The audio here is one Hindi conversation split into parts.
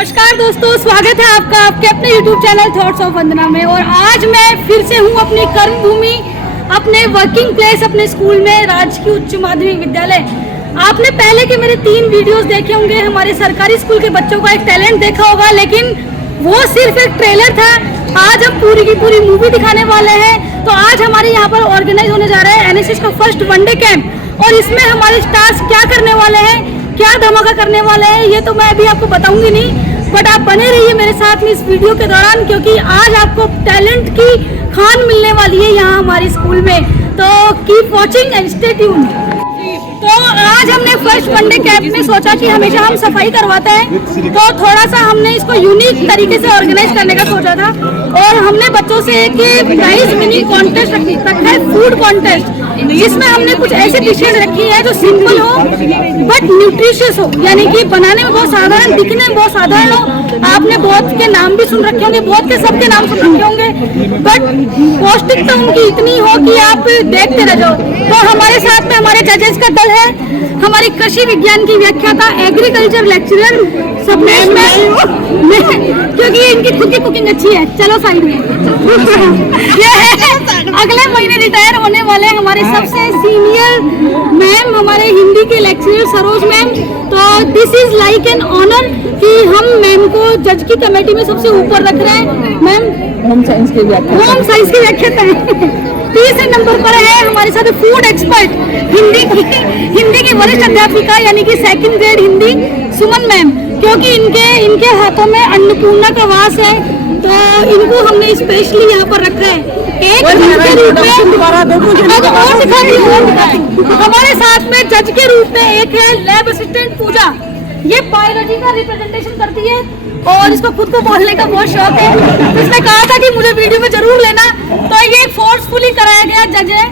नमस्कार दोस्तों, स्वागत है आपका आपके अपने YouTube चैनल थॉट्स ऑफ वंदना में। और आज मैं फिर से हूँ अपनी कर्मभूमि, अपने वर्किंग प्लेस, अपने स्कूल में, राजकीय उच्च माध्यमिक विद्यालय। आपने पहले के मेरे 3 वीडियोस देखे होंगे, हमारे सरकारी स्कूल के बच्चों का एक टैलेंट देखा होगा, लेकिन वो सिर्फ एक ट्रेलर था। आज हम पूरी की पूरी मूवी दिखाने वाले हैं। तो आज हमारे यहाँ पर ऑर्गेनाइज होने जा रहा है NSS का फर्स्ट वनडे कैंप, और इसमें हमारे स्टार्स क्या करने वाले हैं, क्या धमाका करने वाले हैं, ये तो मैं अभी आपको बताऊंगी नहीं, बट आप बने रहिए मेरे साथ में इस वीडियो के दौरान, क्योंकि आज आपको टैलेंट की खान मिलने वाली है यहाँ हमारे स्कूल में। तो keep watching and stay tuned. तो आज हमने फर्स्ट वनडे कैंप में सोचा कि हमेशा हम सफाई करवाते हैं, तो थोड़ा सा हमने इसको यूनिक तरीके से ऑर्गेनाइज करने का सोचा था। और हमने बच्चों से एक प्राइज मिनी कॉन्टेस्ट रखा है, फूड कॉन्टेस्ट, जिसमें हमने कुछ ऐसी डिशेज रखी है जो सिंपल हो बट न्यूट्रिशियस हो, यानी कि बनाने में बहुत साधारण, दिखने में बहुत साधारण हो। आपने बहुत के नाम भी सुन रखे होंगे, बहुत के सबके नाम सुन रखे होंगे, बट पौष्टिकता उनकी इतनी हो कि आप देखते रह जाओ। तो हमारे साथ में हमारे जजेस का दल है, हमारी कृषि विज्ञान की व्याख्याता, एग्रीकल्चर लेक्चरर सबनेश में, क्योंकि इनकी खुद की कुकिंग अच्छी है। चलो साइड में ये है अगले महीने रिटायर होने वाले हमारे सबसे सीनियर मैम, हमारे हिंदी के लेक्चरर सरोज मैम। तो this is like an honour कि हम मैम को जज की कमेटी में सबसे ऊपर रख रहे हैं। मैम होम साइंस की व्याख्याता है। तीसरे नंबर पर है हमारे साथ फूड एक्सपर्ट, हिंदी की वरिष्ठ अध्यापिका, यानी कि 2nd ग्रेड हिंदी, सुमन मैम, क्योंकि इनके हाथों में अन्नपूर्णा का वास है, तो इनको हमने स्पेशली यहाँ पर रखा है। एक के रूप में हमारे साथ में जज के रूप में एक है लैब असिस्टेंट पूजा, ये बायोलॉजी का रिप्रेजेंटेशन करती है और इसको खुद को बोलने का बहुत शौक है। तो इसने कहा था कि मुझे वीडियो में जरूर लेना, तो ये फोर्सफुली कराया गया जज है।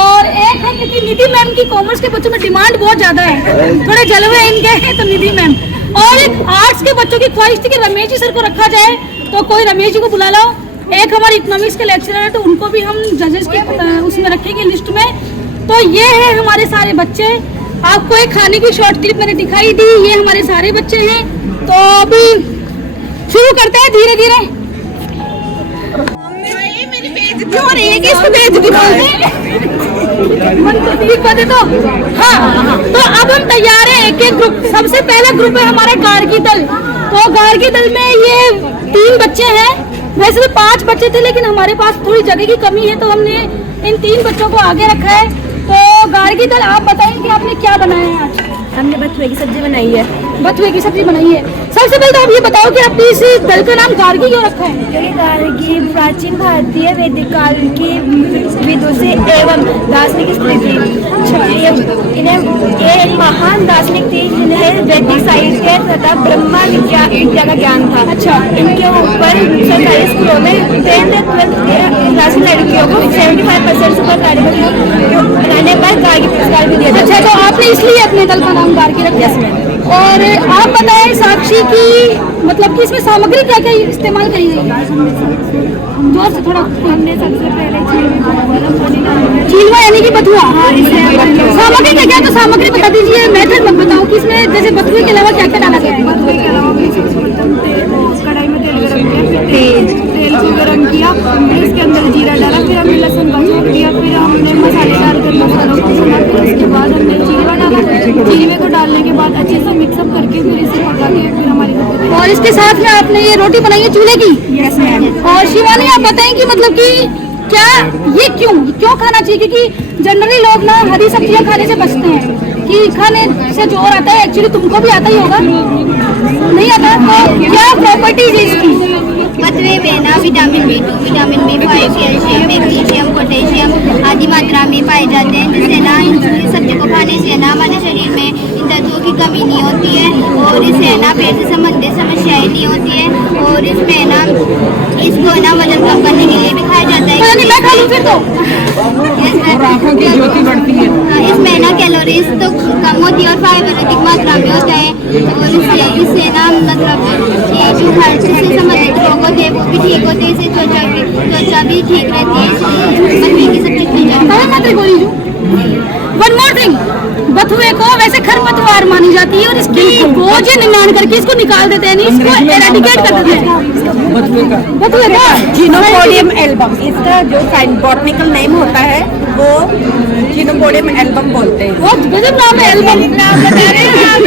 और एक है क्योंकि निधि मैम की कॉमर्स के बच्चों में डिमांड बहुत ज्यादा है, थोड़े जलवे इनके हैं, तो निधि मैम। और एक आर्ट्स के बच्चों की ख्वाहिश थी कि रमेश जी सर को रखा जाए, तो कोई रमेश जी को बुला लो। एक हमारे इकोनॉमिक्स के लेक्चरर है, तो उनको भी हम जजेस के उसमें रखेंगे लिस्ट में। तो ये है हमारे सारे बच्चे। आपको एक खाने की शॉर्ट क्लिप मैंने दिखाई दी, ये हमारे सारे बच्चे हैं। तो अभी शुरू करते हैं धीरे धीरे। तो हाँ, तो अब हम तैयार हैं, एक एक ग्रुप। सबसे पहला ग्रुप है हमारा गार्गी दल। तो गार्गी दल में ये 3 बच्चे हैं, वैसे तो 5 बच्चे थे, लेकिन हमारे पास थोड़ी जगह की कमी है, तो हमने इन 3 बच्चों को आगे रखा है। तो गार्गी दल, आप बताइए कि आपने क्या बनाया है आज? हमने बथुए की सब्जी बनाई है। बथुए की सब्जी बनाई है। सबसे पहले तो आप ये बताओ कि आपने इस दल का नाम गार्गी क्यों रखा है? क्योंकि गार्गी प्राचीन भारतीय वैदिक काल की विदुषी एवं दार्शनिक स्त्री थी। ये एक महान दार्शनिक थी जिन्हें वैदिक साहित्य तथा ब्रह्मा विद्या का ज्ञान था। अच्छा। इनके ऊपर सरकारी स्कूलों में 10th 12th क्लास की लड़कियों को 75% से बनाने पर गार्गी पुरस्कार भी दिया जाता है। अच्छा, तो आपने इसलिए अपने दल का नाम गार्गी रखा है। और आप बताएं साक्षी की, मतलब कि इसमें सामग्री क्या क्या इस्तेमाल करी गई है? जोर से थोड़ा। हमने सबसे पहले चीलवा यानी कि बथुआ। सामग्री क्या क्या, तो सामग्री बता दीजिए, मेथड मत बताओ कि इसमें जैसे बथुए के अलावा क्या क्या डाला गया है? बथुए के अलावा कढ़ाई में तेल गरम किया, तेल को गरम किया, फिर इसके अंदर जीरा डाला, फिर हमने लहसुन का चॉप किया, फिर हमने मसाले डालकर मसालों को भुना, फिर उसके बाद हमने जीरा डाला। जीरे को डालने के बाद अच्छे से मिक्सअप करके फिर इसे पका के फिर हमारी। और इसके साथ में आपने ये रोटी बनाई है चूल्हे की? Yes ma'am. और शिवानी, आप बताएं कि मतलब कि क्या ये क्यों खाना चाहिए? क्योंकि जनरली लोग ना हरी सब्जियां खाने से बचते हैं कि खाने से जोर आता है। एक्चुअली तुमको भी आता ही होगा, नहीं आता? तो क्या प्रॉपर्टीज है इसकी? बथुए में ना vitamin B2, vitamin B5, calcium, magnesium, potassium आदि मात्रा में पाए जाते हैं, जिससे ना इन सब्जी को खाने से ना हमारे शरीर में इन तत्वों की कमी नहीं होती है, और इससे ना पेट से संबंधित समस्याएं नहीं होती है। और इसमें ना इसको ना वजन कम करने के लिए भी खाया जाता है। मैं खा लूं फिर तो? इसमें ना कैलोरीज तो कम होती है और फाइबर अधिक मात्रा में होता है, और इससे ना मतलब ये जो हार्ट से संबंधित रोग होते हैं वो भी ठीक होते हैं, इससे त्वचा भी ठीक रहती है, इसलिए बथुए की सब्जी खाई जाती है। वन मोर थिंग, बथुए को वैसे खरपतवार मानी जाती है और इसकी गोज निर्माण करके इसको निकाल देते हैं, नहीं इसको एरेडिकेट कर देते हैं। बतुए का जिनोपोडियम एल्बम, इसका जो बॉटनिकल नेम होता है वो जिनोपोडियम एल्बम बोलते हैं। बहुत गजब नाम है, एल्बम नाम बता रहे हैं आप।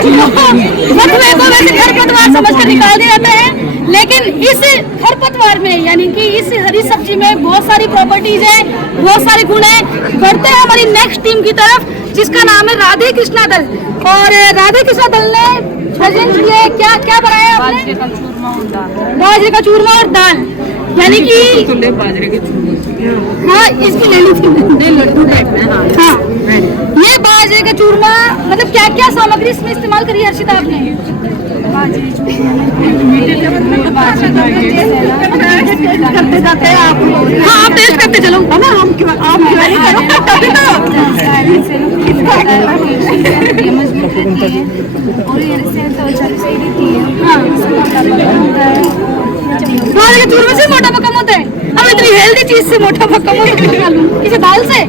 बतुए को वैसे खरपतवार समझकर निकाल दिए जाते हैं, लेकिन इस खरपतवार में यानी कि इस हरी सब्जी में बहुत सारी प्रॉपर्टीज है, बहुत सारे गुण है। बढ़ते हैं हमारी नेक्स्ट टीम की तरफ, जिसका नाम है राधे कृष्णा दल। और राधे कृष्णा दल ने प्रेजेंट किए, क्या क्या बनाया आपने? बाजरे का चूरमा और दाल, यानी कि बाजरे के हाँ इसकी ले ली थी लड्डू टाइप में। हाँ ये बाजरे का चूरमा, मतलब क्या क्या सामग्री इसमें इस्तेमाल करी है हर्षिता आपने? करते जाते हैं आप। हाँ आप टेस्ट करते चलो, है ना? हम क्यों आप क्यों करो मजबूत रहती है और ये से त्वचा भी सही रहती है। बाजरे के चूरमे से मोटापा कम होता है। अब इतनी हेल्दी चीज से मोटापा कम होता है किसी दाल से?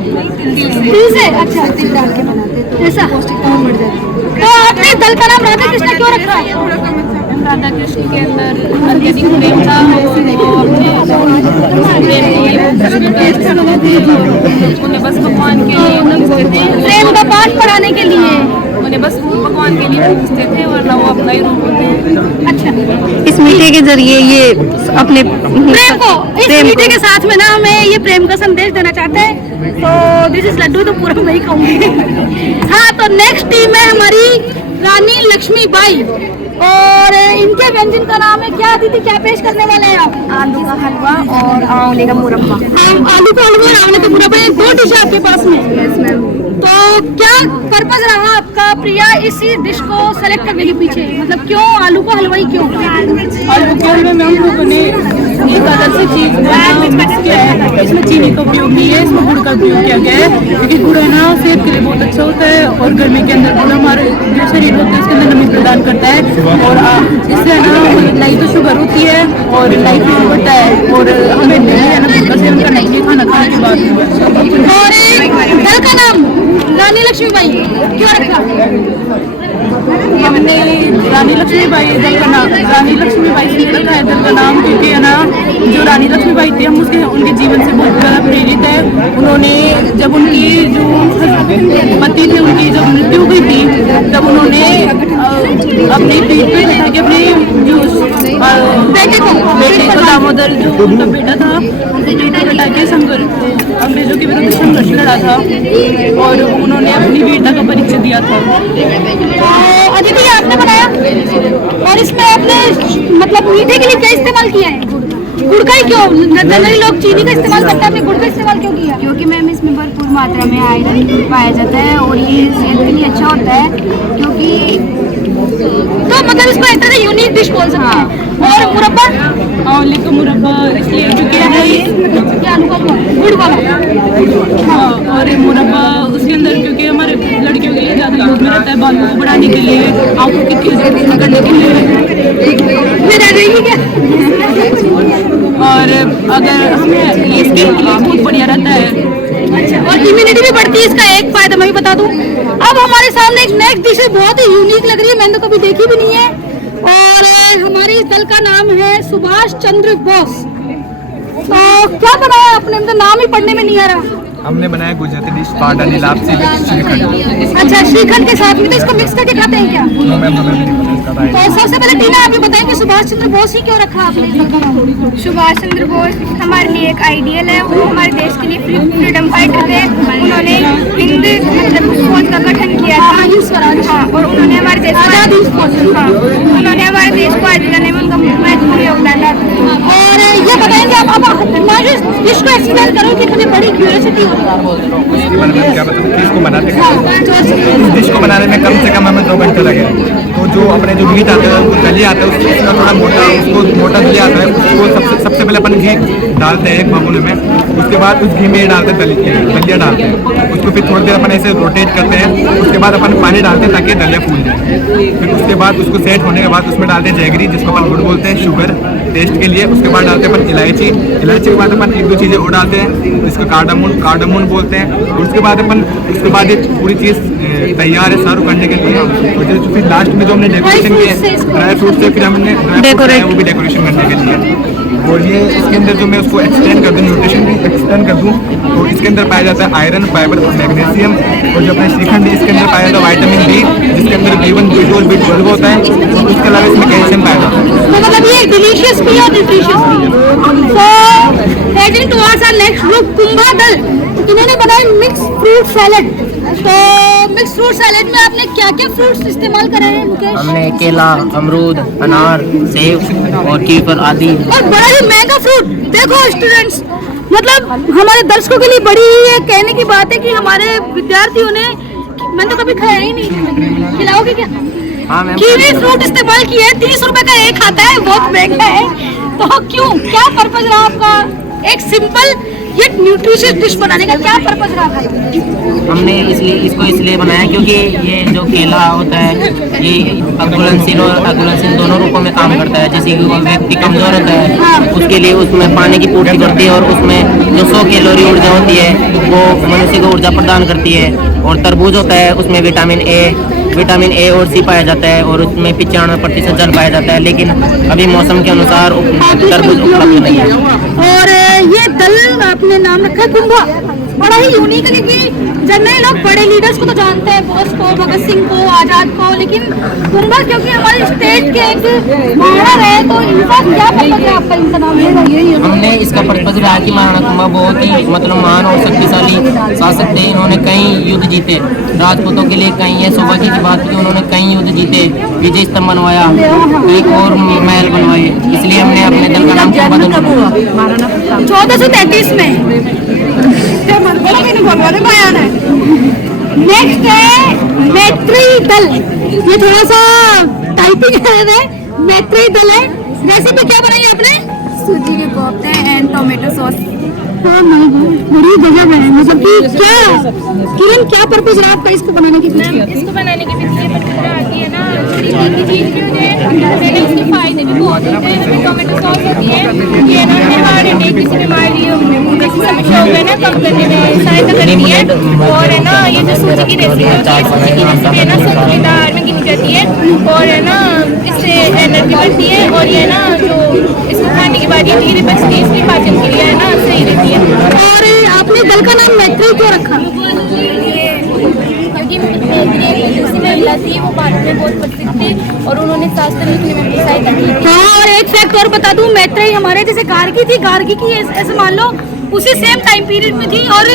तिल से? अच्छा तिल डाल के बनाते हैं तो ऐसा पौष्टिकता बढ़ जाती है। तो आपने दल का नाम राधा कृष्णा क्यों रखा है? राधा कृष्ण के अंदर अत्यधिक प्रेम था, उन्हें बस भगवान के लिए प्रेम का पाठ पढ़ाने के लिए, उन्हें बस भगवान के लिए पूछते थे, वरना वो अपना ही रूप होते हैं। अच्छा इस मीठे के जरिए ये अपने प्रेम को, इस मीठे के साथ में ना हमें ये प्रेम का संदेश देना चाहते हैं। तो दिस इज लड्डू, तो पूरा मैं ही खाऊंगी। हाँ तो नेक्स्ट टीम है हमारी रानी लक्ष्मीबाई, और इनके व्यंजन का नाम है क्या? दीदी क्या पेश करने वाले हैं आप? आलू का हलवा और आंवले का मुरब्बा। आलू का हलवा और आंवले का मुरब्बा, ये दो डिश आपके पास में। तो क्या पर्पज रहा आपका प्रिया इसी डिश को सेलेक्ट करने के पीछे? मतलब क्यों आलू को हलवाई क्यों? आलू के हलवे में हम लोगों ने एक अलग से चीज मिक्स किया है। इसमें चीनी का उपयोग नहीं है, इसमें गुड़ का उपयोग किया गया है, क्योंकि गुड़ है ना सेहत के लिए बहुत अच्छा होता है और गर्मी के अंदर गुड़ हमारे जो शरीर होता है उसके अंदर नमी प्रदान करता है, और इससे है ना नहीं तो शुगर होती है और लाइफ भी बढ़ता है, और हमें नहीं है ना गुड़ का सेवन करना चाहिए खाना खाने के बाद। और दल का नाम रानी लक्ष्मीबाई क्यों रखा? हमने रानी लक्ष्मीबाई दल का नाम रानी लक्ष्मीबाई से रखा है दल का नाम, क्योंकि है ना जो रानी लक्ष्मीबाई थी हम उसके उनके जीवन से बहुत ज़्यादा प्रेरित है। उन्होंने जब उनकी जो पति थे उनकी जब मृत्यु हुई थी, तब उन्होंने अपने पीठ पे बैठा के अपने जो बेटे को दामोदर जो उनका बेटा था उनके पीठ पे बैठा के अंग्रेजों के विरुद्ध संघर्ष लड़ा था, और उन्होंने अपनी वीरता का परिचय दिया था। तो अदिति आपने बनाया, और इसमें आपने मतलब मीठे के लिए क्या इस्तेमाल किया है? गुड़ का ही क्यों? जनरली लोग चीनी का इस्तेमाल करते हैं, आपने गुड़ का इस्तेमाल क्यों किया? क्योंकि मैम इसमें भरपूर मात्रा में आयरन पाया जाता है और ये सेहत के लिए अच्छा होता है, क्योंकि तो मतलब इसको एक तरह से यूनिक डिश बोल सकते हैं। और मुरब्बा? आंवले का मुरब्बा इसलिए क्योंकि ये आलू का गुड़ वाला। हाँ, और मुरब्बा उसके अंदर क्योंकि हमारे लड़कियों के लिए ज़्यादा यूज में रहता है, बालों को बढ़ाने के लिए, आंखों की तेज करने के लिए। मेरा नहीं क्या? और अगर हमें ये स्किन के लिए बहुत बढ़िया रहता है। और इम्यूनिटी भी बढ़ती है। इसका एक फायदा मैं भी बता दूं, अब हमारे सामने एक नेक्स्ट डिश है, बहुत ही यूनिक लग रही है, मैंने तो कभी देखी भी नहीं है, और हमारे इस दल का नाम है सुभाष चंद्र बोस। तो क्या बनाया आपने? मतलब नाम ही पढ़ने में नहीं आ रहा। हमने बनाया गुजराती डिश पाडा नीलाभ से श्रीखंड। अच्छा श्रीखंड के साथ में, तो इसको मिक्स करके खाते हैं क्या? तो मैम हमें नहीं पता है। तो सबसे पहले टीना आप ये बताएंगे सुभाष चंद्र बोस ही क्यों रखा आपने इस दल का नाम? सुभाष चंद्र बोस हमारे लिए एक आइडियल है। वो हमारे देश के लिए फ्रीडम फाइटर थे। उन्होंने हिंद मतलब फौज का गठन किया था। हाँ, और उन्होंने हमारे देश आज़ादी फौज। हाँ, उन्होंने हमारे देश को आज़ादी दिलाने में उनका महत्वपूर्ण योगदान था। और ये बताएंगे आप, अब हमारे डिश को एक्सप्लेन करो कि मुझे बड़ी क्यूरियोसिटी हो रही है। इसके बारे में क्या बताऊँ कि इसको बनाते इस डिश को बनाने में कम से कम हमें 2 घंटे लगे। तो जो अपने जो मीट आता है वो दलिया आता है उसका थोड़ा मोटा दलिया आता है, उसको सबसे पहले अपन घी डालते हैं एक भगोने में, उसके बाद उस घी में डालते हैं दलिया डालते हैं, उसको फिर थोड़ी देर अपन ऐसे रोटेट करते हैं, उसके बाद अपन पानी डालते हैं ताकि दलिया फूल जाए। फिर उसके बाद उसको सेट होने के बाद उसमें डालते हैं जैगरी जिसको अपन गुड़ बोलते हैं, शुगर, टेस्ट के लिए। उसके बाद डालते हैं अपन इलायची, इलायची के बाद अपन एक दो चीज़ें और डालते हैं जिसको कार्डामोन बोलते हैं। उसके बाद ये पूरी चीज़ तैयार है सर्व करने के लिए। और फिर लास्ट में जो हमने डेकोरेशन किया ड्राई फ्रूट से, फिर हमने डेकोरेट वो भी डेकोरेशन करने के लिए। और ये इसके अंदर जो मैं उसको एक्सटेंड कर दूँ, न्यूट्रिशन भी एक्सटेंड कर दूँ, तो इसके अंदर पाया जाता है आयरन, फाइबर और मैग्नीशियम। और जो अपने श्रीखंड है इसके अंदर पाया जाता है विटामिन बी, जिसके अंदर B1, B2 और B12 होता है। उसके अलावा इसमें कैल्शियम पाया जाता है। तो मतलब ये डिलीशियस भी है, न्यूट्रिशियस भी है। So heading towards our next look, Kumbha दल इन्होंने बनाया मिक्स फ्रूट सैलेड। तो मिक्स फ्रूट सैलेड में आपने क्या क्या फ्रूट्स इस्तेमाल करे हैं मुकेश? हमने केला, अमरूद, अनार, सेब और कीफर आदि। और बड़ा ही महंगा फ्रूट। देखो स्टूडेंट्स, मतलब हमारे दर्शकों के लिए बड़ी ये कहने की बात है कि हमारे विद्यार्थियों ने, मैंने तो कभी खाया ही नहीं, खिलाओगे क्या? हाँ मैम। कीवी फ्रूट इस्तेमाल किया है, 30 रुपए का एक आता है, बहुत महंगा है। तो क्यों, क्या पर्पज रहा आपका एक सिंपल ये न्यूट्रिशियस डिश बनाने का, क्या पर्पज रहा भाई? हमने इसलिए बनाया क्योंकि ये जो केला होता है ये अघुलनशील और अघुलनशील दोनों रूपों में काम करता है। जैसे कि वो व्यक्ति कमजोर होता है उसके लिए उसमें पानी की पूर्ति करती है, और उसमें जो 100 कैलोरी ऊर्जा होती है वो मनुष्य को ऊर्जा प्रदान करती है। और तरबूज होता है उसमें विटामिन ए और सी पाया जाता है, और उसमें 95% जल पाया जाता है। लेकिन अभी मौसम के अनुसार तरबूज उपलब्ध नहीं है। और ये दल आपने नाम रखा है कुंभा, बड़ा ही यूनिक है क्योंकि जनरली लोग बड़े लीडर्स को तो जानते हैं, बोस को, भगत सिंह को, आजाद को, लेकिन कुंभा क्योंकि हमारे स्टेट के एक महाराणा रहे, तो इनका क्या पर्पज है आपका इनका नाम है? हमने इसका पर्पज रहा कि महाराणा कुंभा बहुत ही मतलब महान और शक्तिशाली शासक थे। इन्होंने कई युद्ध जीते, राजपूतों के लिए कई, ये सौभाग्य की बात की उन्होंने कई युद्ध जीते, विजय स्तंभ बनवाया, एक और महल बनवाए। इसलिए हमने अपने दल का नाम कुंभा दल रखा। 1433 में। नेक्स्ट है मैत्री दल, ये थोड़ा सा टाइपिंग है, मैत्री दल है। रेसिपी क्या बनाई आपने? सूजी के कोफ्ते एंड टोमेटो सॉस। बड़ी गजब है, मतलब कि क्या किरण क्या पर्पज रहा आपका इसको बनाने के पीछे? इसको बनाने के पीछे ये पर्पज आती है ना, छोटी छोटी चीज भी होते हैं, इसके फायदे भी बहुत होते हैं। जैसे टोमेटो सॉस होती है, ये ना हमारे किसी बीमारी जैसी समस्या हो गई ना कम करने में सहायता करती है। और है ना ये जो सूजी की रेसिपी होती है, सूजी की रेसिपी है ना संतुलित आहार में गिनी जाती है, और है ना इससे एनर्जी बढ़ती है, और ये ना जो इसको खाने के बाद ये धीरे बचती है, इसकी पाचन क्रिया है ना सही रहती है। और आपने दल का नाम मैत्री क्यों रखा? क्योंकि दूसरी महिला थी, वो भारत में बहुत प्रसिद्ध थी और उन्होंने शास्त्र लिखने में भी सहायता की थी। हाँ, और एक फैक्ट और बता दूं, मैत्री हमारे जैसे गार्गी थी, गार्गी की ऐसे मान लो उसी सेम टाइम पीरियड में थी। और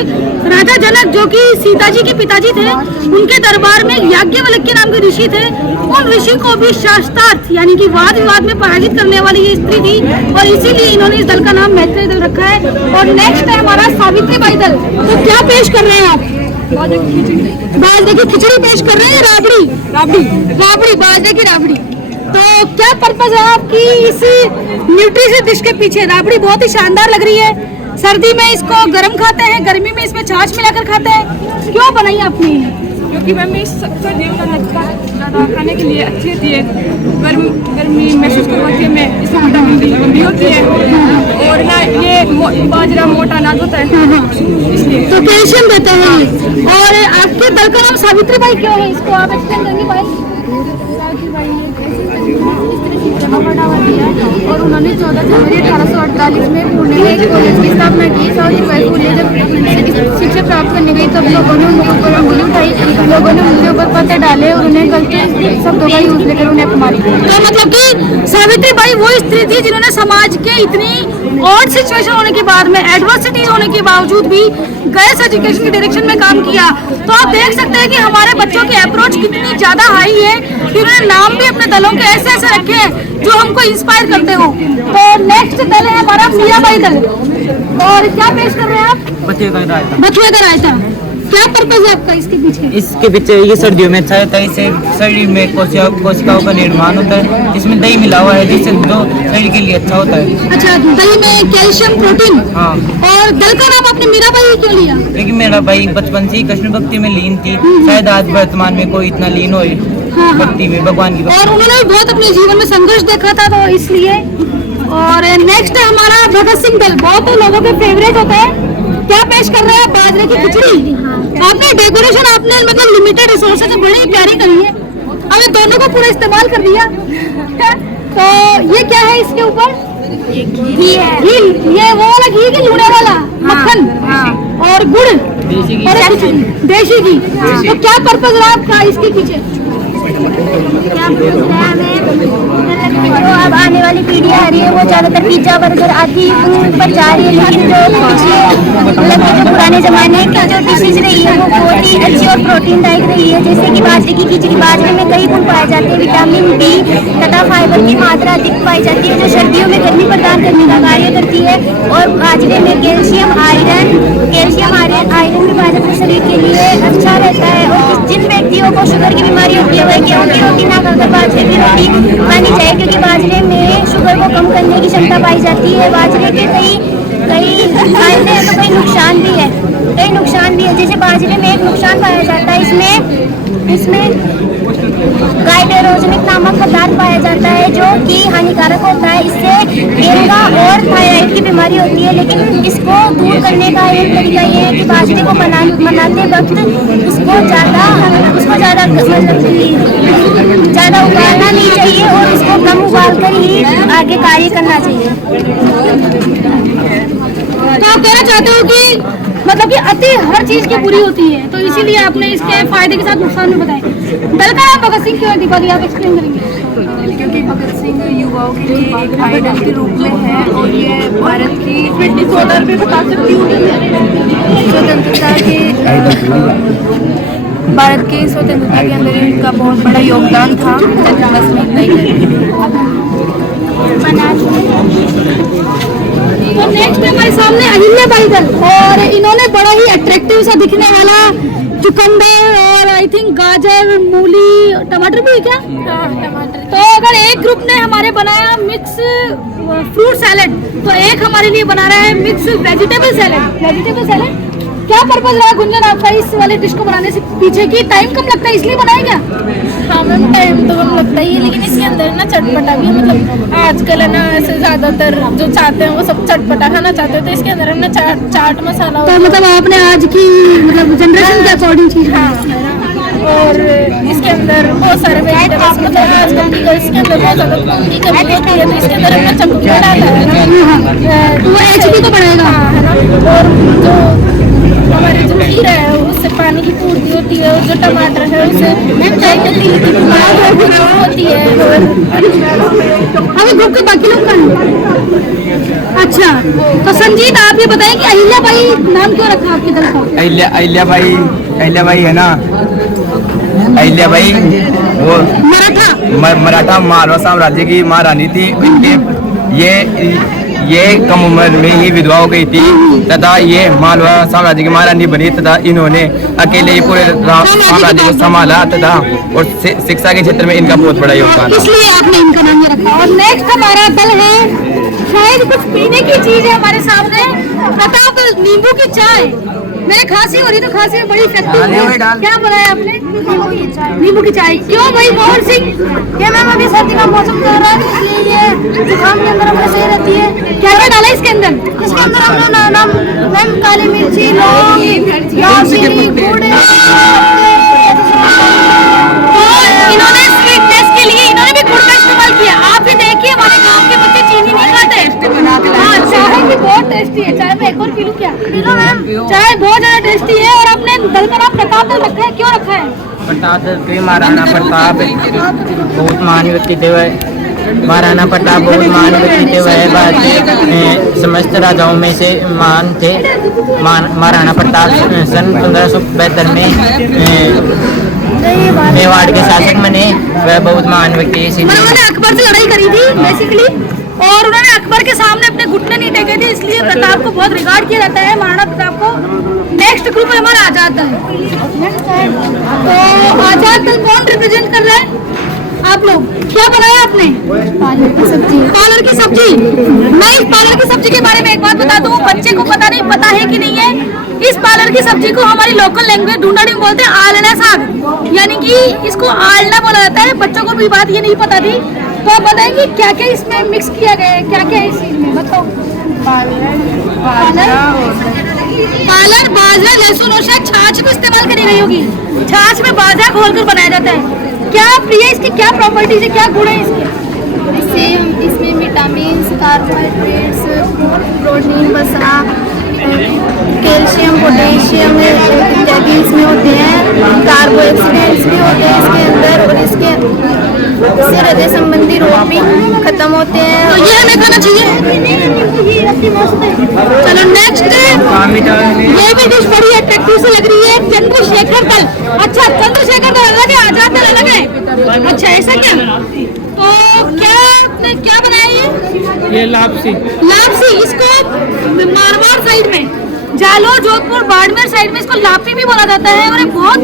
राजा जनक जो कि सीता जी के पिताजी थे, उनके दरबार में याज्ञवल्क्य नाम के ऋषि थे। उन ऋषि को भी शास्त्रार्थ यानी कि वाद विवाद में पराजित करने वाली ये स्त्री थी, और इसीलिए इन्होंने इस दल का नाम मैत्री दल रखा है। और नेक्स्ट है हमारा सावित्रीबाई दल। तो क्या पेश कर रहे हैं आप? बाजरे की खिचड़ी पेश कर रहे हैं, राबड़ी बाजरे की राबड़ी। तो क्या पर्पज है आपकी इस न्यूट्रिशियस डिश के पीछे? राबड़ी बहुत ही शानदार लग रही है, सर्दी में इसको गर्म खाते हैं, गर्मी में इसमें छाछ मिलाकर खाते हैं, क्यों बनाई आपने? क्योंकि मैम इस सर्दियों का ज़्यादा खाने के लिए अच्छी होती है, गर्मी महसूस करवाती है, मैं इसमें विटामिन भी होती है, और ना ये बाजरा मोटा अनाज होता है इसलिए तो कैल्शियम देते हैं। और आपके दल का नाम सावित्रीबाई क्यों है, इसको आप एक्सप्लेन करेंगे भाई? बढ़ावा दिया और उन्होंने 14 जनवरी 1848 में पुणे में एक कॉलेज की स्थापना की। सावित्रीबाई फुले जब शिक्षा प्राप्त करने गई तब लोगों ने उनके ऊपर अंगुली उठाई, लोगों ने उनके ऊपर पत्थर डाले और उन्हें गलत शब्दों का यूज लेकर उन्हें अपमानित किया। तो मतलब कि सावित्रीबाई वो स्त्री थी जिन्होंने समाज के इतनी ऑड सिचुएशन होने के बाद में, एडवर्सिटी होने के बावजूद भी गर्ल्स एजुकेशन के डायरेक्शन में काम किया। तो आप देख सकते हैं कि हमारे बच्चों की अप्रोच कितनी ज्यादा हाई है कि उन्होंने नाम भी अपने दलों के ऐसे ऐसे रखे हैं जो हमको इंस्पायर करते हो। तो नेक्स्ट दल है हमारा मीराबाई दल। और क्या पेश कर रहे हैं आप? बथुए का रायता। बथुए का रायता, क्या पर्पज है आपका इसके पीछे? इसके पीछे ये सर्दियों में अच्छा होता है, इससे शरीर में कोशिकाओं का निर्माण होता है, इसमें दही मिला हुआ है जिससे जो शरीर के लिए अच्छा होता है। अच्छा, दही में कैल्शियम, प्रोटीन। हाँ। और दल का नाम आपने मीराबाई क्यों लिया? क्योंकि मेरा भाई बचपन से ही कृष्ण भक्ति में लीन थी, शायद आज वर्तमान में कोई इतना लीन हो भक्ति में, भगवान की भक्ति। और उन्होंने भी बहुत अपने जीवन में संघर्ष देखा था, तो इसलिए। और नेक्स्ट है हमारा भगत सिंह दल, बहुत लोगों के फेवरेट होते हैं। क्या पेश कर रहे हैं? बाजरे की खिचड़ी। आपने डेकोरेशन आपने मतलब लिमिटेड रिसोर्सेज से बड़ी प्यारी करी है, हमने दोनों को पूरा इस्तेमाल कर दिया। तो ये क्या है इसके ऊपर? घी है। घी, ये वो वाला घी कि लूने वाला मक्खन और गुड़ और देशी घी। तो क्या पर्पज रहा आपका इसके पीछे? जो अब आने वाली पीढ़ी आ रही है वो ज़्यादातर पिज्जा बर्गर आदि पर जा रही है, लेकिन जो पिछले मतलब जो पुराने ज़माने की जो डिशेज रही है वो बहुत ही अच्छी और प्रोटीनदायक रही है। जैसे कि बाजरे की खिचड़ी, बाजरे में कई गुण पाए जाते हैं, विटामिन बी तथा फाइबर की मात्रा अधिक पाई जाती है जो सर्दियों में गर्मी प्रदान करने का कार्य करती है। और बाजरे में कैल्शियम आयरन भी पाया जाता है, शरीर के लिए अच्छा रहता है। और जिन व्यक्तियों को शुगर की बीमारी होती है वह गेहूं की रोटी ना खाकर बाजरे की रोटी खानी चाहिए, क्योंकि बाजरे में शुगर को कम करने की क्षमता पाई जाती है। बाजरे के कई फायदे हैं तो कई नुकसान भी है। जैसे बाजरे में एक नुकसान पाया जाता है, इसमें गाइडेरोजनिक नामक पदार्थ पाया जाता है जो कि हानिकारक होता है। इससे डेंगू और थायराइड की बीमारी होती है। लेकिन इसको दूर करने का एक तरीका ये है कि बाजरे को बनाते वक्त उसको ज़्यादा उबालना नहीं चाहिए और इसको कम उबाल कर ही आगे कार्य करना चाहिए। तो आप कहना चाहते हो कि मतलब कि अति हर चीज की बुरी होती है, तो इसीलिए आपने इसके फायदे के साथ नुकसान भी बताए। दल का नाम भगत सिंह क्यों है दीपाली, आप एक्सप्लेन करेंगे? क्योंकि भगत सिंह युवाओं के लिए एक आइडल के रूप में है और ये भारत की स्वतंत्रता के अंदर इनका बहुत बड़ा योगदान था। बस में इतना ही। तो नेक्स्ट हमारे सामने अहिल्याबाई दल, और इन्होंने बड़ा ही अट्रैक्टिव सा दिखने वाला चुकंदर और आई थिंक गाजर, मूली, टमाटर भी है क्या? टमाटर। तो अगर एक ग्रुप ने हमारे बनाया मिक्स फ्रूट सैलेड, तो एक हमारे लिए बना रहा है मिक्स वेजिटेबल सैलेड। क्या पर्पज रहा गुंजन आपका इस वाले डिश को बनाने से पीछे? की टाइम कम लगता है इसलिए बनाया क्या? हाँ मैम, टाइम तो कम लगता ही है, लेकिन इसके अंदर ना चटपटा भी है। मतलब आजकल है ना ऐसे ज़्यादातर जो चाहते हैं वो सब चटपटा खाना चाहते हैं, तो इसके अंदर हमने चाट मसाला तो मतलब आपने आज की मतलब जनरेशन के अकॉर्डिंग चीज। हाँ और इसके अंदर बहुत सारे वेजिटेबल्स, मतलब आजकल की गर्ल्स के अंदर बहुत ज़्यादा खून की कमी होती है, तो इसके अंदर हमने चटपटा डाला है ना, तो वो एचपी को बढ़ाएगा। है ना। और जो हमारी जो खीर है उससे पानी की पूर्ति होती है, और जो टमाटर है उससे दिल की बीमारी होती है। अभी ग्रुप के बाकी लोग कहाँ हैं? अच्छा, तो संजीत आप ये बताएं कि अहिल्याबाई नाम क्यों रखा आपके दल का? अहिल्याबाई है ना, अहिल्याबाई वो मराठा मारवाड़ साम्राज्य की महारानी थी। इनके ये कम उम्र में ही विधवा हो गई थी तथा ये मालवा साम्राज्य की महारानी बनी, तथा इन्होंने अकेले ही पूरे साम्राज्य को संभाला तथा और शिक्षा के क्षेत्र में इनका बहुत बड़ा योगदान है, इसलिए आपने इनका नाम ये रखा। और नेक्स्ट हमारा दल है, शायद कुछ पीने की चीज है हमारे सामने, प्रताप नींबू की चाय। मेरे खांसी हो रही तो खांसी में बड़ी इफेक्टिव है। क्या बनाया आपने? नींबू की चाय। क्यों भाई मोहन सिंह? ये मैम अभी सर्दी का मौसम चल रहा है, इसलिए ये जुकाम के अंदर हमें सही रहती है। क्या क्या डाला इसके अंदर? इसके अंदर हमने डाला मैम काली मिर्ची, लौंग, दालचीनी, गुड़। इन्होंने स्वीटनेस के लिए इन्होंने भी गुड़ का इस्तेमाल किया। आप भी देखिए हमारे गांव के बच्चे चीनी नहीं खाते। हाँ, चाय भी बहुत टेस्टी है। चाय में एक और पी लूं क्या? पी लो मैम, चाय बहुत ज्यादा टेस्टी है। और अपने दल का नाम प्रताप दल रखा है, क्यों रखा है? प्रताप दल के महाराणा प्रताप बहुत महान व्यक्ति थे। महाराणा प्रताप बहुत महान व्यक्ति थे, वह भारतीय समस्त राजाओं में से महान थे। महाराणा प्रताप सन 1572 में मेवाड़ के शासक बने, वह बहुत महान व्यक्ति है। उन्होंने अकबर से लड़ाई करी थी बेसिकली, और उन्होंने अकबर के सामने अपने घुटने नहीं टेके थे, इसलिए प्रताप को बहुत रिगार्ड किया जाता है, महाराणा प्रताप को। नेक्स्ट ग्रुप है हमारा आजाद दल। तो आजाद दल कौन रिप्रेजेंट कर रहा है? आप लोग। क्या बनाया आपने? पालक की सब्जी। पालक की सब्जी। मैं इस पालक की सब्जी के बारे में एक बात बता दूं, बच्चे को पता है कि नहीं है। इस पालक की सब्जी को हमारी लोकल लैंग्वेज ढूंढाड़ी में बोलते हैं आलना साग, यानी कि इसको आलना बोला जाता है। बच्चों को भी बात ये नहीं पता थी। तो आप बताएंगे क्या क्या इसमें मिक्स किया गया है, क्या क्या है इस चीज में, बताओ। पालक, बाजरा, लहसुन और शायद छाछ भी इस्तेमाल करी गई होगी। छाछ में बाजरा घोलकर बनाया जाता है। क्या प्रिय इसकी क्या प्रॉपर्टीज है, क्या गुण है इसके? इससे इसमें विटामिन, कार्बोहाइड्रेट्स, प्रोटीन, वसा, कैल्शियम, पोटेशियम इत्यादि इसमें होते हैं। कार्बोहाइड्रेट्स भी होते हैं इसके अंदर, और इससे हृदय संबंधी रोग भी खत्म होते हैं। तो ये हमें खाना चाहिए। चलो नेक्स्ट, ये भी डिश बड़ी अट्रैक्टिव से लग रही है, चंद्रशेखर दल। अच्छा, चंद्रशेखर दल अलग है, आजाद दल अलग है। अच्छा, ऐसा क्या? तो क्या आपने क्या बनाया ये लापसी। लापसी, इसको मारवाड़ साइड में, जालोर, जोधपुर, बाड़मेर साइड में इसको लापी भी बोला जाता है। और ये बहुत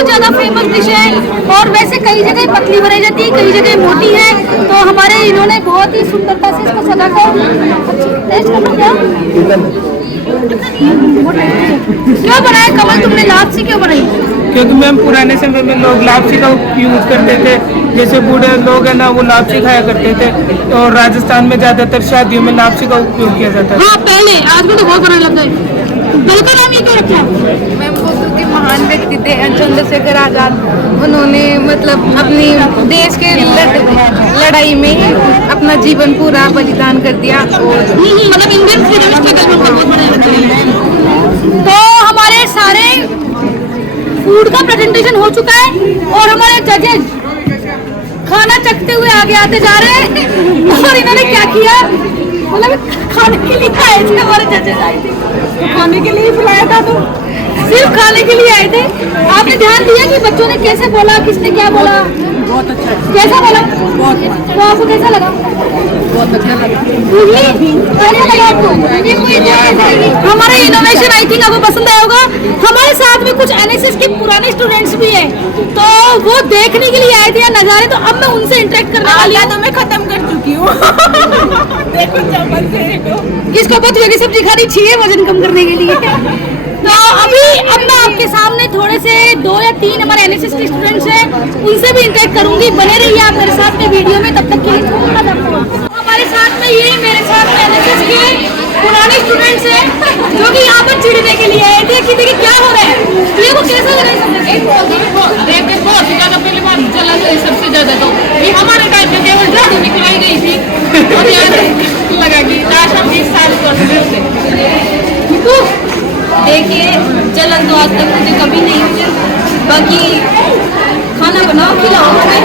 ज्यादा फेमस डिश है। और वैसे कई जगह पतली बनाई जाती है, कई जगह मोटी है। तो हमारे इन्होंने बहुत ही सुंदरता से इसको सजा कर टेस्ट करना। क्या क्यों बनाया कमल, तुमने लापसी क्यों बनाई? क्योंकि मैम पुराने समय में लोग लापसी का यूज करते थे। जैसे बूढ़े लोग है ना, वो लापसी खाया करते थे। और राजस्थान में ज्यादातर शादियों में लापसी का उपयोग किया जाता है। हाँ पहले, आजकल तो बहुत बनाने लग गए। दल का नाम ये क्यों रखा? मैम वो क्योंकि महान व्यक्ति थे चंद्रशेखर आजाद, उन्होंने मतलब अपनी देश के लड़ाई में अपना जीवन पूरा बलिदान कर दिया। मतलब इंडियन फ्रीडम स्ट्रगल में बहुत बड़े। तो हमारे सारे फूड का प्रेजेंटेशन हो चुका है और हमारे जजेज खाना चखते हुए आगे आते जा रहे हैं। और इन्होंने क्या किया, मतलब खाने के लिए आए थे, हमारे जजेज आए थे तो खाने के लिए बुलाया था, तो सिर्फ खाने के लिए आए थे। आपने ध्यान दिया कि बच्चों ने कैसे बोला, किसने क्या बोला? बहुत अच्छा, कैसा बोला? बहुत अच्छा, तो आपको कैसा लगा? बहुत अच्छा लगा। कैसा लगा आपको? हमारा इनोवेशन आई थिंक आपको पसंद आया होगा। हमारे साथ में कुछ एनएसएस के पुराने स्टूडेंट्स भी हैं, तो वो देखने के लिए आए थे नज़ारे। तो अब मैं उनसे इंटरेक्ट करने वाली हूँ। तो मैं खत्म कर चुकी हूँ। देखो इसको बथुए की सब्जी खानी चाहिए वजन कम करने के लिए। तो अभी अब मैं आपके सामने थोड़े से 2 या 3 हमारे एनएसएस के स्टूडेंट्स हैं, उनसे भी इंटरेक्ट करूंगी। बने रहिए आप मेरे साथ में वीडियो में, तब तक के लिए थोड़ा सा हमारे साथ में ये मेरे साथ में एनएसएस के पुराने स्टूडेंट्स हैं जो कि यहाँ पर चिढ़ने के लिए आए थे कि देखिए क्या हो रहा है। ये को कैसा लगा? बहुत ज्यादा पहले बात चला सबसे ज्यादा तो ये हमारे टाइम में केवल झाड़ू निकलाई गई थी और यार लगा कि आज हम 20 साल कर देखिए जलन तो आज तक मुझे कभी नहीं हुई, बाकी खाना बनाओ खिलाओ हमें।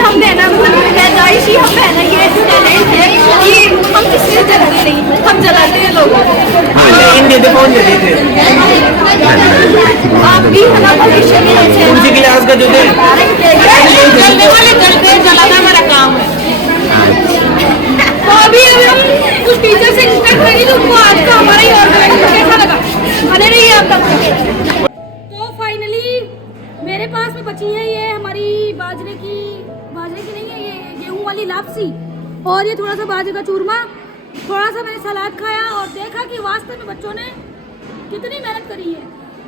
हम देना पैदाइश ही हम पहना, ये टैलेंट है कि हम किसी से जलाते नहीं, हम जलाते हैं लोगों को। आप भी हमारा भविष्य में ऐसे हैं। उसी गिलास का जो दे जलने वाले जलते जलाना हमारा काम है। तो अभी हम कुछ टीचर से इंस्पेक्ट करेंगे तो उनको आज का हमारा ही ऑर्गेनाइजेशन कैसा लगा, बने रहिए आप तक। तो फाइनली मेरे पास में बची है ये हमारी बाजरे की नहीं है, ये गेहूं वाली लापसी और ये थोड़ा सा बाजरे का चूरमा। थोड़ा सा मैंने सलाद खाया और देखा कि वास्तव में बच्चों ने कितनी मेहनत करी है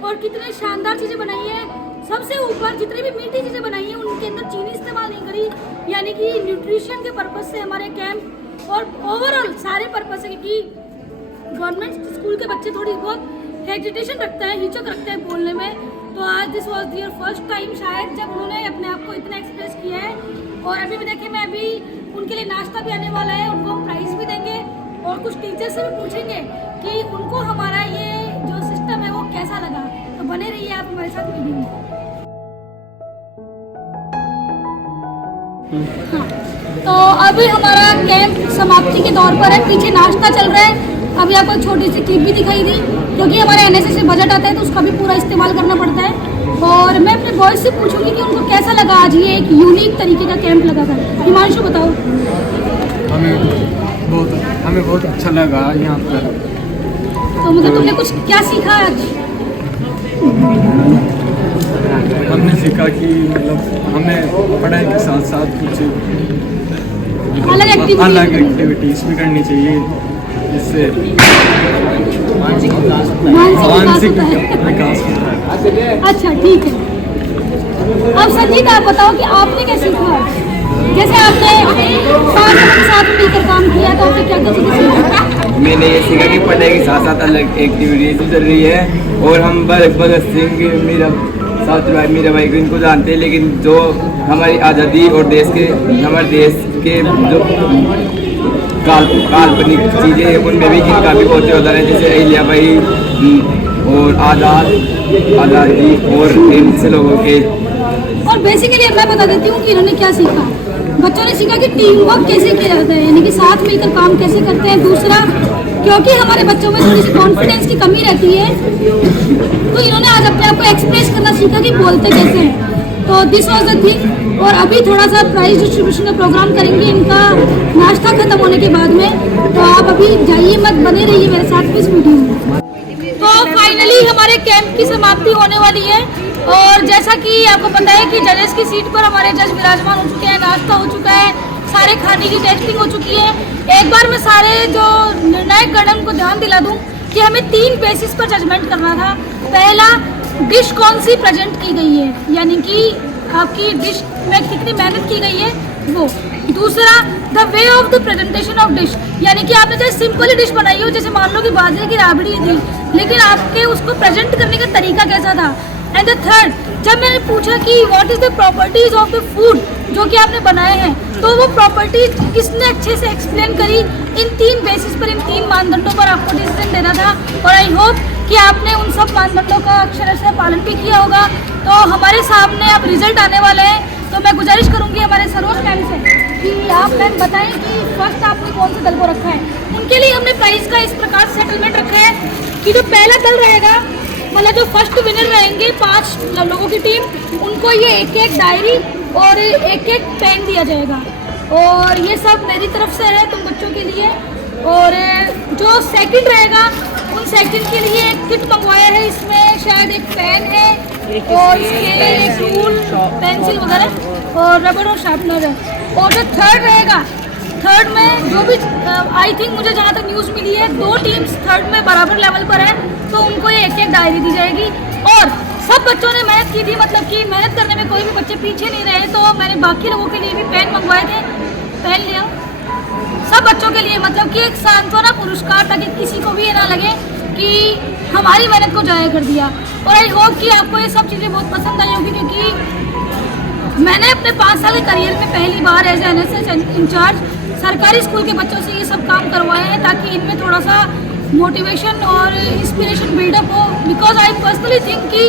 और कितने शानदार चीज़ें बनाई है। सबसे ऊपर जितनी भी मीठी चीज़ें बनाई हैं उनके अंदर चीनी इस्तेमाल नहीं करी, यानी कि न्यूट्रिशन के पर्पज़ से हमारे कैंप और ओवरऑल सारे पर्पज़ है। क्योंकि गवर्नमेंट स्कूल के बच्चे थोड़ी बहुत हेजिटेशन रखते हैं, हिचक रखते हैं बोलने में। तो आज this was their first time शायद जब उन्होंने अपने आप को इतना एक्सप्रेस किया है। और अभी भी देखिए, मैं अभी उनके लिए नाश्ता भी आने वाला है, उनको हम प्राइज़ भी देंगे और कुछ टीचर से भी पूछेंगे कि उनको हमारा ये जो सिस्टम है वो कैसा लगा। तो बने रहिए आप हमारे साथ वीडियो में। हाँ, तो अभी हमारा कैंप समाप्ति के तौर पर है, पीछे नाश्ता चल रहा है। अभी आपको छोटी सी क्लिप भी दिखाई दी, क्योंकि हमारे एनएसएस से बजट आता है तो उसका भी पूरा इस्तेमाल करना पड़ता है। और मैं अपने बॉयज से पूछूंगी कि उनको कैसा लगा आज ये एक यूनिक तरीके का कैंप लगा था। हिमांशु बताओ। हमें बहुत अच्छा लगा यहाँ पर। तो मतलब तुमने कुछ क्या सीखा आज? हमने सीखा कि मतलब हमें पढ़ाई के साथ साथ कुछ अलग एक्टिविटीज़ भी करनी चाहिए, जिससे मानसिक विकास होता है। अच्छा ठीक है। अब संजीत आप बताओ कि आपने क्या सीखा? जैसे आपने 5 लोगों के साथ मिलकर काम किया तो आपने क्या क्या सीखा? मैंने ये सीखा कि पढ़ाई के साथ साथ अलग एक्टिविटीज भी चल रही है, और हम भगत सिंह मीराबाई को इनको जानते हैं, लेकिन जो हमारी आज़ादी और हमारे देश के जो काल्पनिक चीज़ें हैं उनमें भी इनका भी बहुत योगदान है, जैसे अहिल्याबाई और आज़ादी और इनसे लोगों के। और बेसिकली मैं बता देती हूँ कि इन्होंने क्या सीखा। बच्चों ने सीखा कि टीम वर्क कैसे किया जाता है, यानी कि साथ मिलकर काम कैसे करते हैं। दूसरा, क्योंकि हमारे बच्चों में थोड़ी सी कॉन्फिडेंस की कमी रहती है, तो इन्होंने आज अपने आप को एक्सप्रेस करना सीखा कि बोलते कैसे हैं। तो दिस वॉज द थिंग। और अभी थोड़ा सा प्राइज डिस्ट्रीब्यूशन का प्रोग्राम करेंगे इनका नाश्ता खत्म होने के बाद में, तो आप अभी जाइए मत, बने रहिए मेरे साथ इस वीडियो में। तो फाइनली हमारे कैंप की समाप्ति होने वाली है, और जैसा कि आपको पता है कि जजेस की सीट पर हमारे जज विराजमान हो चुके हैं, नाश्ता हो चुका है, सारे खाने की टेस्टिंग हो चुकी है। एक बार मैं सारे जो निर्णायक गण को ध्यान दिला दूं कि हमें 3 बेसिस पर जजमेंट करना था। पहला, डिश कौन सी प्रेजेंट की गई है, यानी कि आपकी डिश में कितनी मेहनत की गई है वो। दूसरा, the way of the presentation of dish, यानी कि आपने चाहे सिंपल ही डिश बनाई हो, जैसे मान लो कि बाजरे की राबड़ी थी, लेकिन आपके उसको प्रेजेंट करने का तरीका कैसा था। एंड द थर्ड, जब मैंने पूछा कि what is the properties of the food जो कि आपने बनाए हैं, तो वो प्रॉपर्टीज किसने अच्छे से एक्सप्लेन करी। इन 3 बेसिस पर, इन 3 मानदंडों पर आपको डिसीजन देना था, और आई होप कि आपने उन सब मानदंडों का अक्षरशः पालन भी किया होगा। तो हमारे सामने अब रिजल्ट आने वाले हैं, तो मैं गुजारिश करूंगी हमारे सरोज मैम से कि आप मैम बताएं कि फर्स्ट आपने कौन से दल को रखा है। उनके लिए हमने प्राइस का इस प्रकार सेटलमेंट रखा है कि जो पहला दल रहेगा, मतलब जो फर्स्ट विनर रहेंगे 5 लोगों की टीम, उनको ये एक डायरी और एक पेन दिया जाएगा, और ये सब मेरी तरफ से है तुम बच्चों के लिए। और जो सेकंड रहेगा, उन सेकंड के लिए एक किट मंगवाया है, इसमें शायद एक पेन है और स्केल, टूल, पेंसिल वगैरह और रबड़ और शार्पनर है। और जो थर्ड रहेगा, थर्ड में जो भी आई थिंक मुझे जहाँ तक न्यूज़ मिली है 2 टीम्स थर्ड में बराबर लेवल पर है, तो उनको ये एक डायरी दी जाएगी। और सब बच्चों ने मेहनत की थी, मतलब कि मेहनत करने में कोई भी बच्चे पीछे नहीं रहे, तो मैंने बाकी लोगों के लिए भी पेन मंगवाए थे, पेन लिया सब बच्चों के लिए, मतलब कि एक सांत्वना पुरस्कार, ताकि किसी को भी ये ना लगे कि हमारी मेहनत को जाया कर दिया। और आई होप कि आपको ये सब चीज़ें बहुत पसंद आई होगी, क्योंकि मैंने अपने 5 साल के करियर में पहली बार एज NSS इंचार्ज सरकारी स्कूल के बच्चों से ये सब काम करवाए हैं, ताकि इनमें थोड़ा सा मोटिवेशन और इंस्पिरेशन बिल्डअप हो। बिकॉज आई पर्सनली थिंक कि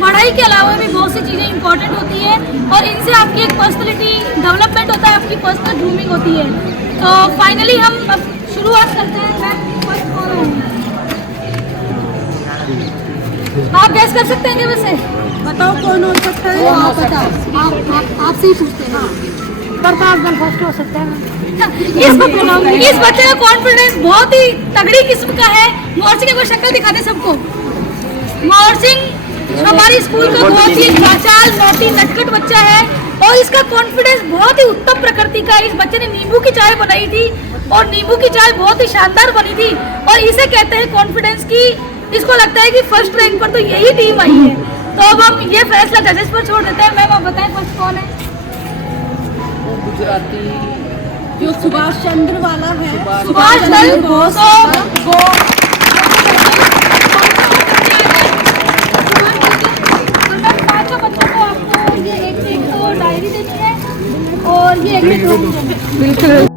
पढ़ाई के अलावा भी बहुत सी चीज़ें इंपॉर्टेंट होती है, और इनसे आपकी एक पर्सनैलिटी डेवलपमेंट होता है, आपकी पर्सनल ग्रूमिंग होती है। तो फाइनली हम अब शुरुआत करते हैं। मैं फर्स्ट कौन हूँ, आप गैस कर सकते हैं क्या? वैसे बताओ कौन हो सकता है, आप बताओ, आपसे ही पूछते हैं। प्रताप गण फर्स्ट हो सकता है। इस बच्चे का कॉन्फिडेंस बहुत ही तगड़ी किस्म का है। मोहर सिंह को शक्ल दिखाते सबको। मोहर सिंह हमारी स्कूल का बहुत ही चाचाल, नोटी, नटखट बच्चा है, और इसका कॉन्फिडेंस बहुत ही उत्तम प्रकृति का है। इस बच्चे ने नींबू की चाय बनाई थी, और नींबू की चाय बहुत ही शानदार बनी थी, और इसे कहते हैं कॉन्फिडेंस की। इसको लगता है कि फर्स्ट रैंक पर तो यही टीम आई है। तो अब हम ये फैसला जजेस पर छोड़ देते हैं। मैम आप बताएं फर्स्ट कौन है? गुजराती जो सुभाष चंद्र वाला है, सुभाष चंद्र बोस। पांचों बच्चों को आपको ये एक डायरी देनी है, और ये एक बिल्कुल